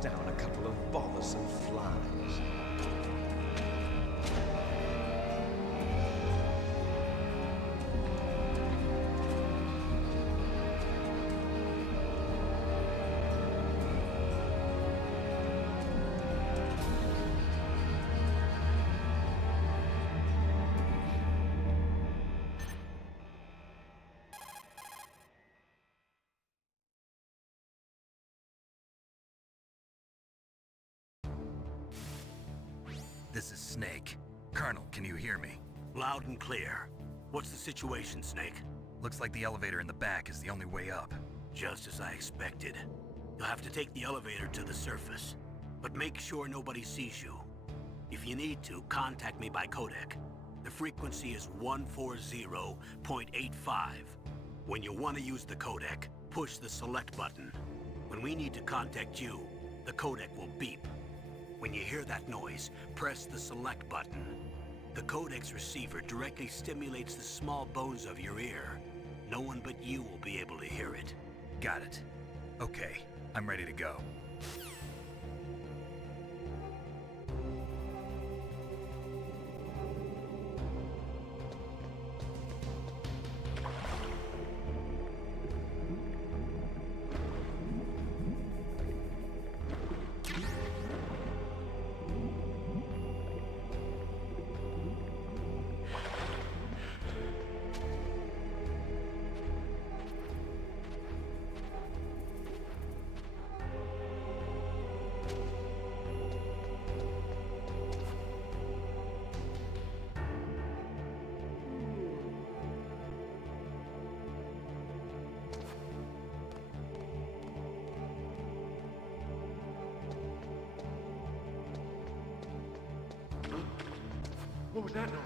down a couple of bothersome flies. This is Snake. Colonel, can you hear me? Loud and clear. What's the situation, Snake? Looks like the elevator in the back is the only way up. Just as I expected. You'll have to take the elevator to the surface. But make sure nobody sees you. If you need to, contact me by codec. The frequency is 140.85. When you want to use the codec, push the select button. When we need to contact you, the codec will beep. When you hear that noise, press the select button. The codec's receiver directly stimulates the small bones of your ear. No one but you will be able to hear it. Got it. Okay, I'm ready to go. What was that noise?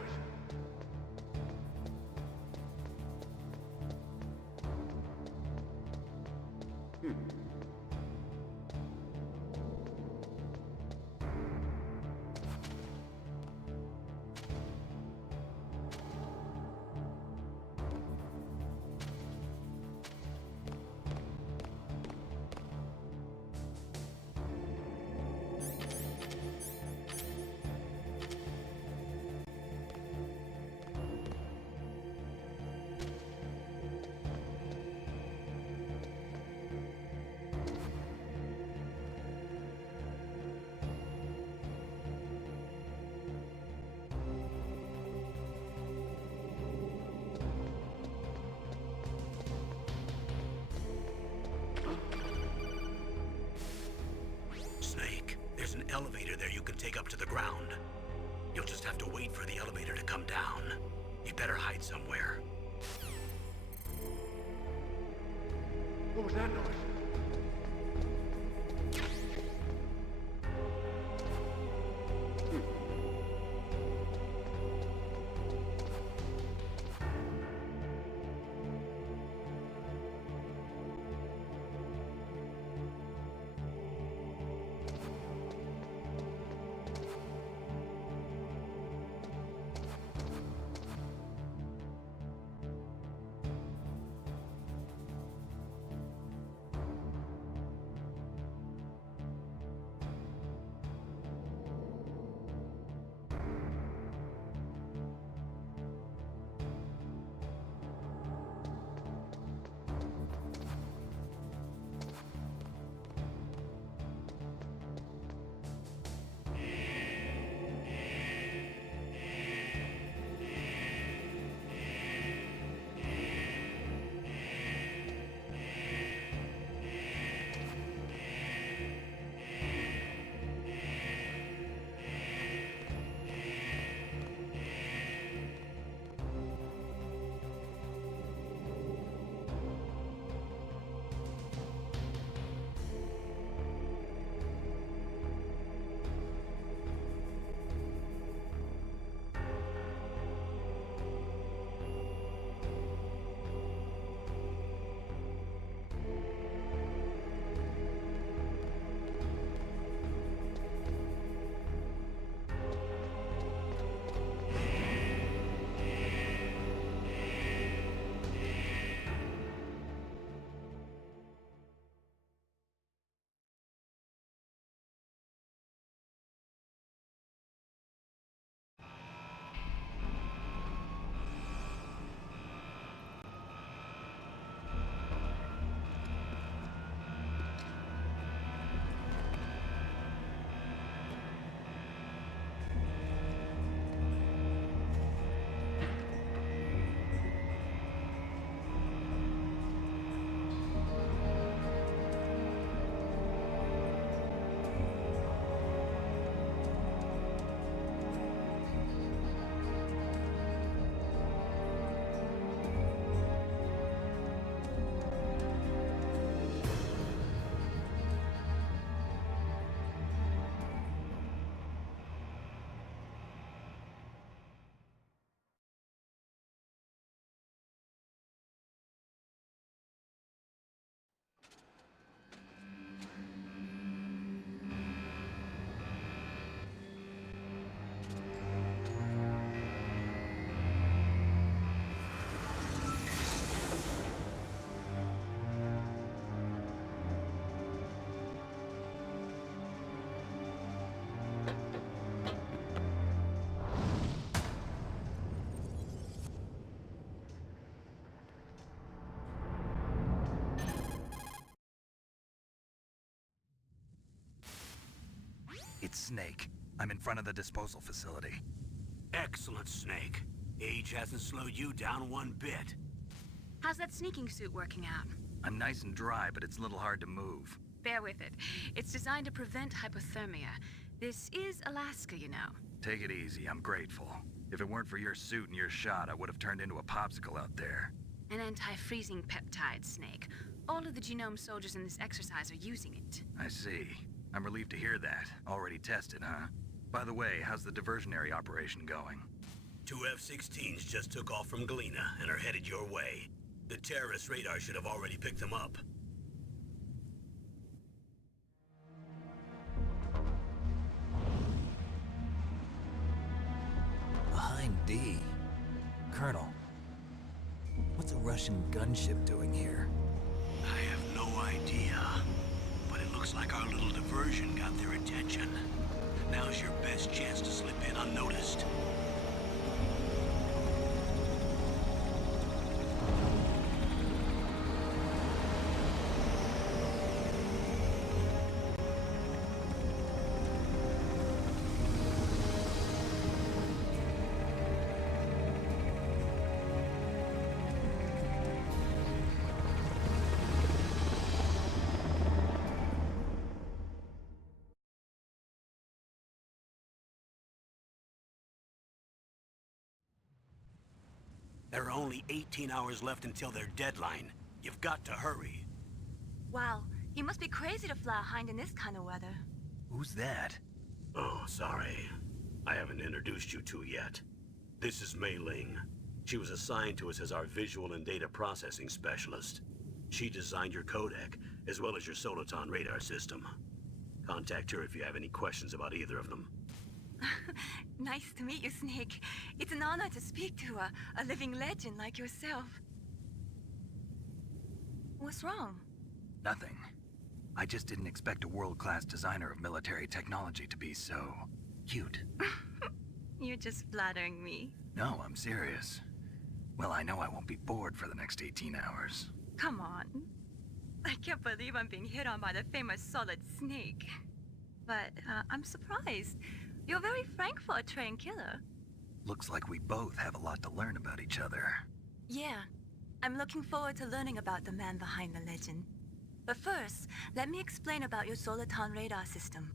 Snake, there's an elevator there you can take up to the ground. You'll just have to wait for the elevator to come down. You better hide somewhere. What was that noise? It's Snake. I'm in front of the disposal facility. Excellent, Snake. Age hasn't slowed you down one bit. How's that sneaking suit working out? I'm nice and dry, but it's a little hard to move. Bear with it. It's designed to prevent hypothermia. This is Alaska, you know. Take it easy, I'm grateful. If it weren't for your suit and your shot, I would have turned into a popsicle out there. An anti-freezing peptide, Snake. All of the genome soldiers in this exercise are using it. I see. I'm relieved to hear that. Already tested, huh? By the way, how's the diversionary operation going? 2 F-16s just took off from Galena and are headed your way. The terrorist radar should have already picked them up. Behind D. Colonel, what's a Russian gunship doing here? I have no idea, but it looks like our little diversion got their attention. Now's your best chance to slip in unnoticed. There are only 18 hours left until their deadline. You've got to hurry. Wow, you must be crazy to fly a hind in this kind of weather. Who's that? Oh, sorry. I haven't introduced you to yet. This is Mei Ling. She was assigned to us as our visual and data processing specialist. She designed your codec, as well as your Soliton radar system. Contact her if you have any questions about either of them. Nice to meet you, Snake. It's an honor to speak to a living legend like yourself. What's wrong? Nothing. I just didn't expect a world-class designer of military technology to be so cute. You're just flattering me. No, I'm serious. Well, I know I won't be bored for the next 18 hours. Come on. I can't believe I'm being hit on by the famous Solid Snake. But I'm surprised. You're very frank for a trained killer. Looks like we both have a lot to learn about each other. Yeah. I'm looking forward to learning about the man behind the legend. But first, let me explain about your Soliton radar system.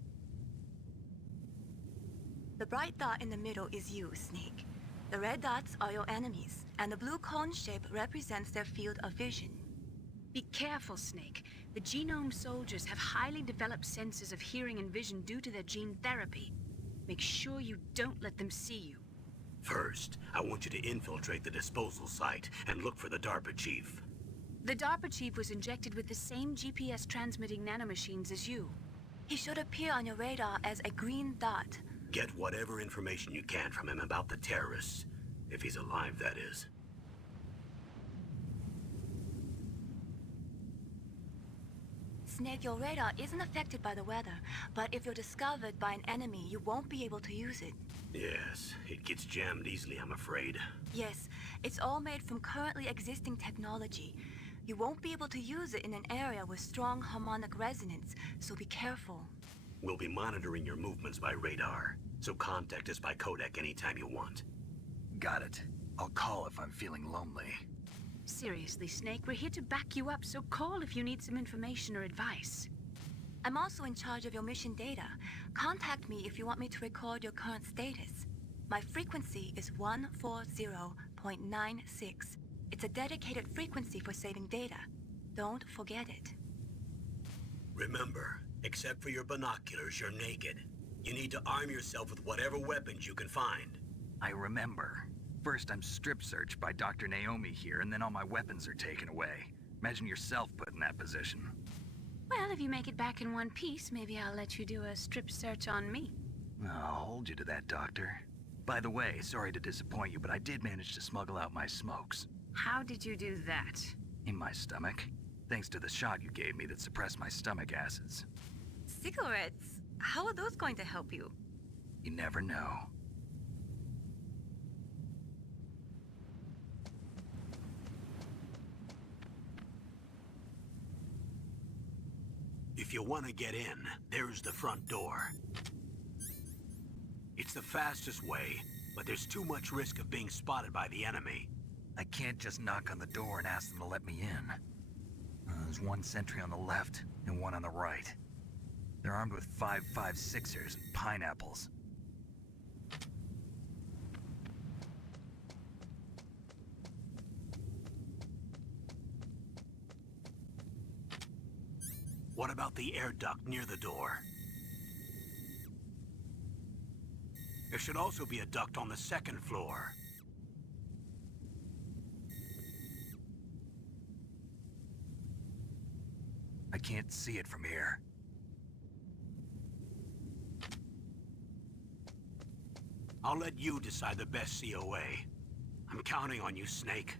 The bright dot in the middle is you, Snake. The red dots are your enemies, and the blue cone shape represents their field of vision. Be careful, Snake. The genome soldiers have highly developed senses of hearing and vision due to their gene therapy. Make sure you don't let them see you. First, I want you to infiltrate the disposal site and look for the DARPA chief. The DARPA chief was injected with the same GPS transmitting nanomachines as you. He should appear on your radar as a green dot. Get whatever information you can from him about the terrorists. If he's alive, that is. Snake, your radar isn't affected by the weather, but if you're discovered by an enemy, you won't be able to use it. Yes, it gets jammed easily, I'm afraid. Yes, it's all made from currently existing technology. You won't be able to use it in an area with strong harmonic resonance, so be careful. We'll be monitoring your movements by radar, so contact us by codec anytime you want. Got it. I'll call if I'm feeling lonely. Seriously, Snake, we're here to back you up, so call if you need some information or advice. I'm also in charge of your mission data. Contact me if you want me to record your current status. My frequency is 140.96. It's a dedicated frequency for saving data. Don't forget it. Remember, except for your binoculars, you're naked. You need to arm yourself with whatever weapons you can find. I remember. First, I'm strip searched by Dr. Naomi here, and then all my weapons are taken away. Imagine yourself put in that position. Well, if you make it back in one piece, maybe I'll let you do a strip search on me. I'll hold you to that, Doctor. By the way, sorry to disappoint you, but I did manage to smuggle out my smokes. How did you do that? In my stomach. Thanks to the shot you gave me that suppressed my stomach acids. Cigarettes? How are those going to help you? You never know. If you want to get in, there's the front door. It's the fastest way, but there's too much risk of being spotted by the enemy. I can't just knock on the door and ask them to let me in. There's one sentry on the left and one on the right. They're armed with 5.56ers and pineapples. What about the air duct near the door? There should also be a duct on the second floor. I can't see it from here. I'll let you decide the best COA. I'm counting on you, Snake.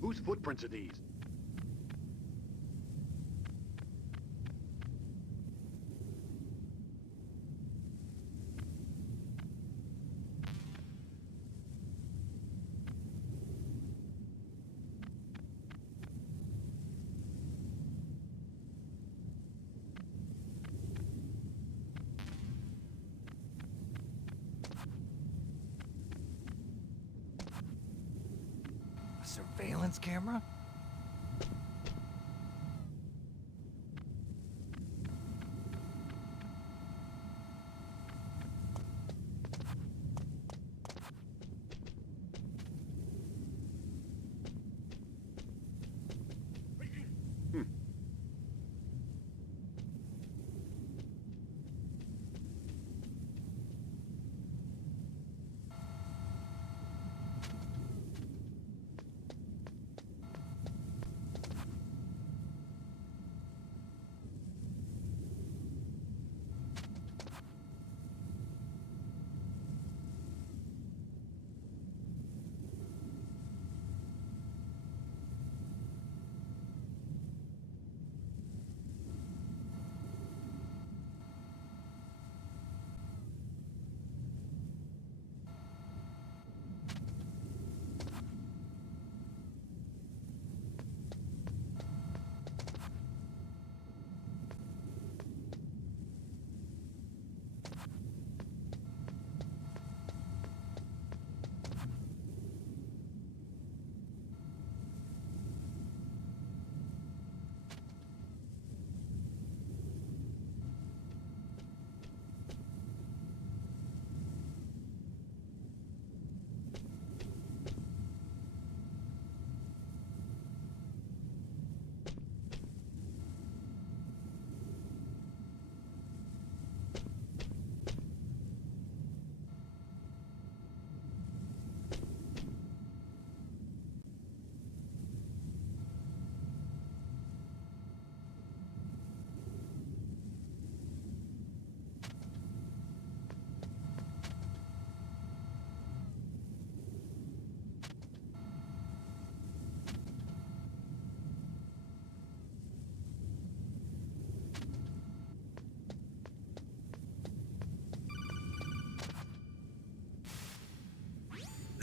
Whose footprints are these? A surveillance camera?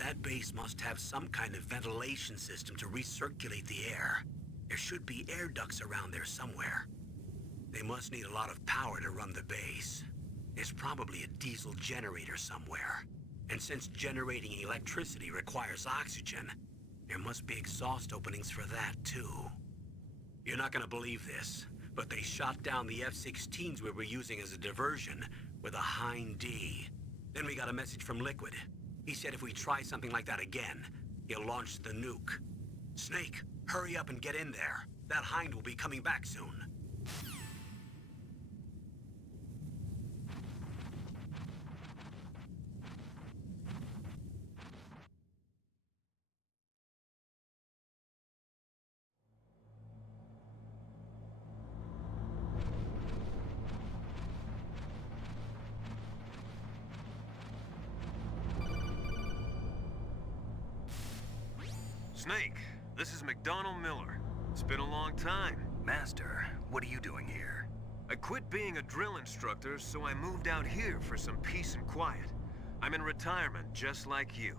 That base must have some kind of ventilation system to recirculate the air. There should be air ducts around there somewhere. They must need a lot of power to run the base. There's probably a diesel generator somewhere. And since generating electricity requires oxygen, there must be exhaust openings for that too. You're not gonna believe this, but they shot down the F-16s we were using as a diversion with a Hind D. Then we got a message from Liquid. He said if we try something like that again, he'll launch the nuke. Snake, hurry up and get in there. That Hind will be coming back soon. Snake, this is McDonald Miller. It's been a long time. Master, what are you doing here? I quit being a drill instructor, so I moved out here for some peace and quiet. I'm in retirement, just like you.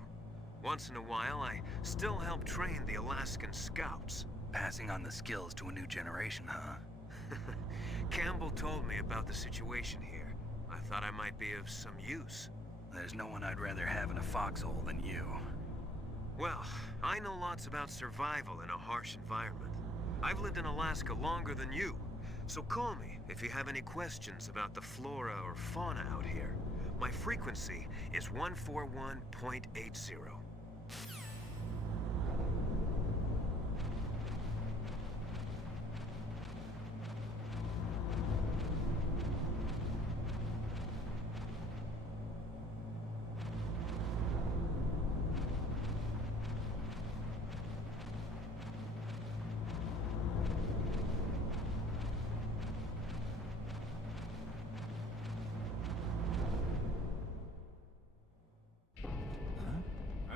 Once in a while, I still help train the Alaskan Scouts. Passing on the skills to a new generation, huh? Campbell told me about the situation here. I thought I might be of some use. There's no one I'd rather have in a foxhole than you. Well, I know lots about survival in a harsh environment. I've lived in Alaska longer than you, so call me if you have any questions about the flora or fauna out here. My frequency is 141.80.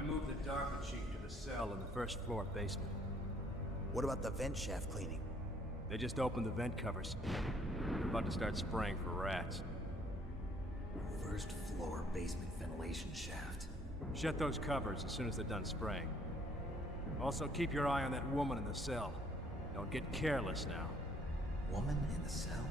I moved the Darker Chief to the cell in the first floor basement. What about the vent shaft cleaning? They just opened the vent covers. They're about to start spraying for rats. First floor basement ventilation shaft. Shut those covers as soon as they're done spraying. Also, keep your eye on that woman in the cell. Don't get careless now. Woman in the cell?